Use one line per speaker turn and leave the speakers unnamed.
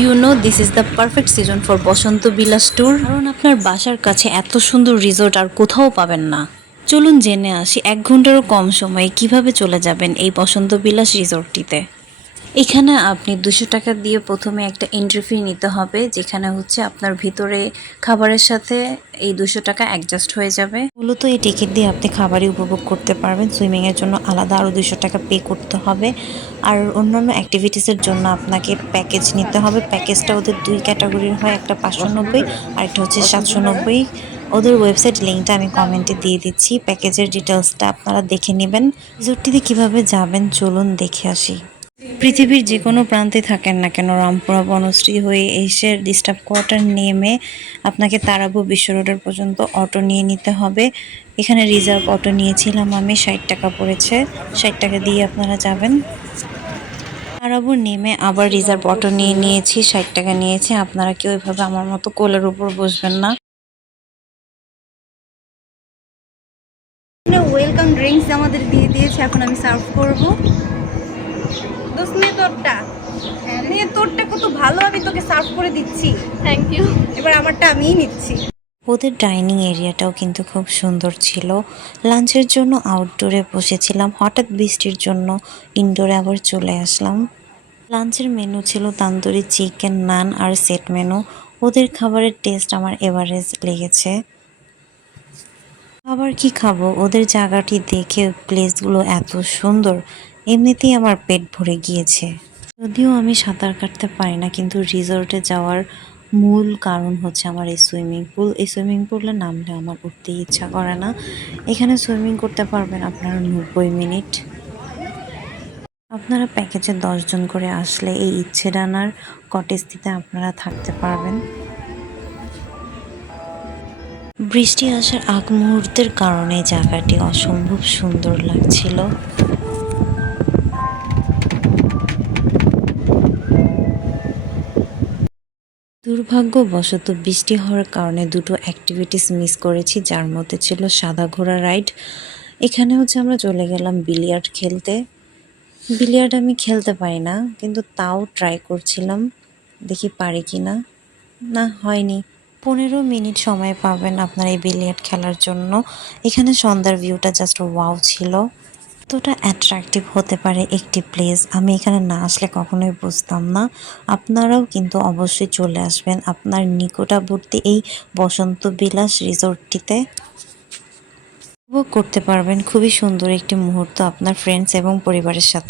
This is the perfect season for Basanta Bilas tour কারণ আপনার বাসার কাছে এত সুন্দর রিসোর্ট আর কোথাও পাবেন না। চলুন জেনে আসি, এক ঘন্টারও কম সময়ে কীভাবে চলে যাবেন এই বসন্ত বিলাস রিসোর্টটিতে এখানে আপনি দুশো টাকা দিয়ে প্রথমে একটা এন্ট্রি ফি নিতে হবে, যেখানে হচ্ছে আপনার ভিতরে খাবারের সাথে এই দুশো টাকা অ্যাডজাস্ট হয়ে যাবে। মূলত এই টিকিট দিয়ে আপনি খাবারই উপভোগ করতে পারবেন সুইমিংয়ের জন্য আলাদা আরও দুশো টাকা পে করতে হবে। আর অন্যান্য অ্যাক্টিভিটিসের জন্য আপনাকে প্যাকেজ নিতে হবে। প্যাকেজটা ওদের দুই ক্যাটাগরির হয়, একটা পাঁচশো নব্বই আর একটা হচ্ছে সাতশো নব্বই। ওদের ওয়েবসাইট লিঙ্কটা আমি কমেন্টে দিয়ে দিচ্ছি প্যাকেজের ডিটেলসটা আপনারা দেখে নেবেন। রিসোর্টটিতে কীভাবে যাবেন, চলুন দেখে আসি। পৃথিবীর যে কোনো প্রান্তে থাকেন না কেন, রামপুরা বনশ্রী হয়ে এসে ডিস্টার্ব কোয়ার্টার নেমে আপনাকে তারাবু বিশ্ব রোডের পর্যন্ত অটো নিয়ে নিতে হবে। এখানে রিজার্ভ অটো নিয়েছিলাম আমি, ষাট টাকা পড়েছে, ষাট টাকা দিয়ে আপনারা যাবেন। তারাবু নেমে আবার রিজার্ভ অটো নিয়ে নিয়েছি, ষাট টাকা নিয়েছি, আপনারা কেউ এভাবে আমার মতো কোলের উপর বসবেন না।
ওয়েলকাম ড্রিঙ্কস আমাদের দিয়ে দিয়েছে, এখন আমি সার্ভ করব। দোস্ত নে তোরটা নে তোরটা কত ভালো আমি তোকে সার্ভ করে দিচ্ছি।
থ্যাংক ইউ
এবার আমারটা আমিই নিচ্ছি।
ওদের ডাইনিং এরিয়াটাও কিন্তু খুব সুন্দর ছিল। লাঞ্চের জন্য আউটডোরে বসেছিলাম। হঠাৎ বৃষ্টির জন্য ইনডোরে আবার চলে আসলাম। লাঞ্চের মেনু ছিল তান্দুরি চিকেন নান আর সেট মেনু ওদের খাবারের টেস্ট আমার এভারেজ লেগেছে। আবার কি খাব? ওদের জায়গাটি দেখে প্লেসগুলো এত সুন্দর। এমনিতেই আমার পেট ভরে গিয়েছে। যদিও আমি সাঁতার কাটতে পারি না, কিন্তু রিসোর্টে যাওয়ার মূল কারণ হচ্ছে আমার এই সুইমিং পুল এই সুইমিং পুলে নামলে আমার উঠতে ইচ্ছা করে না। এখানে সুইমিং করতে পারবেন আপনারা নব্বই মিনিট। আপনারা প্যাকেজে দশজন করে আসলে এই ইচ্ছে ডানার কটেজটিতে আপনারা থাকতে পারবেন। বৃষ্টি আসার আগ মুহূর্তের কারণে জায়গাটি অসম্ভব সুন্দর লাগছিল। দুর্ভাগ্যবশত বৃষ্টি হওয়ার কারণে দুটো অ্যাক্টিভিটিস মিস করেছি, যার মধ্যে ছিল সাদা ঘোড়া রাইড এখানে হচ্ছে আমরা চলে গেলাম বিলিয়ার্ড খেলতে। বিলিয়ার্ড আমি খেলতে পারি না, কিন্তু তাও ট্রাই করছিলাম, দেখি পারি কি না না হয়নি। পনেরো মিনিট সময় পাবেন আপনার এই বিলিয়ার্ড খেলার জন্য। এখানে সন্ধ্যার ভিউটা জাস্ট ওয়াও ছিল। কতটা অ্যাট্রাকটিভ হতে পারে একটি প্লেস আমি এখানে না আসলে কখনোই বুঝতাম না। আপনারাও কিন্তু অবশ্যই চলে আসবেন আপনার নিকটবর্তী এই বসন্ত বিলাস রিসোর্টটিতে। উপভোগ করতে পারবেন, খুবই সুন্দর একটি মুহূর্ত আপনার ফ্রেন্ডস এবং পরিবারের সাথে।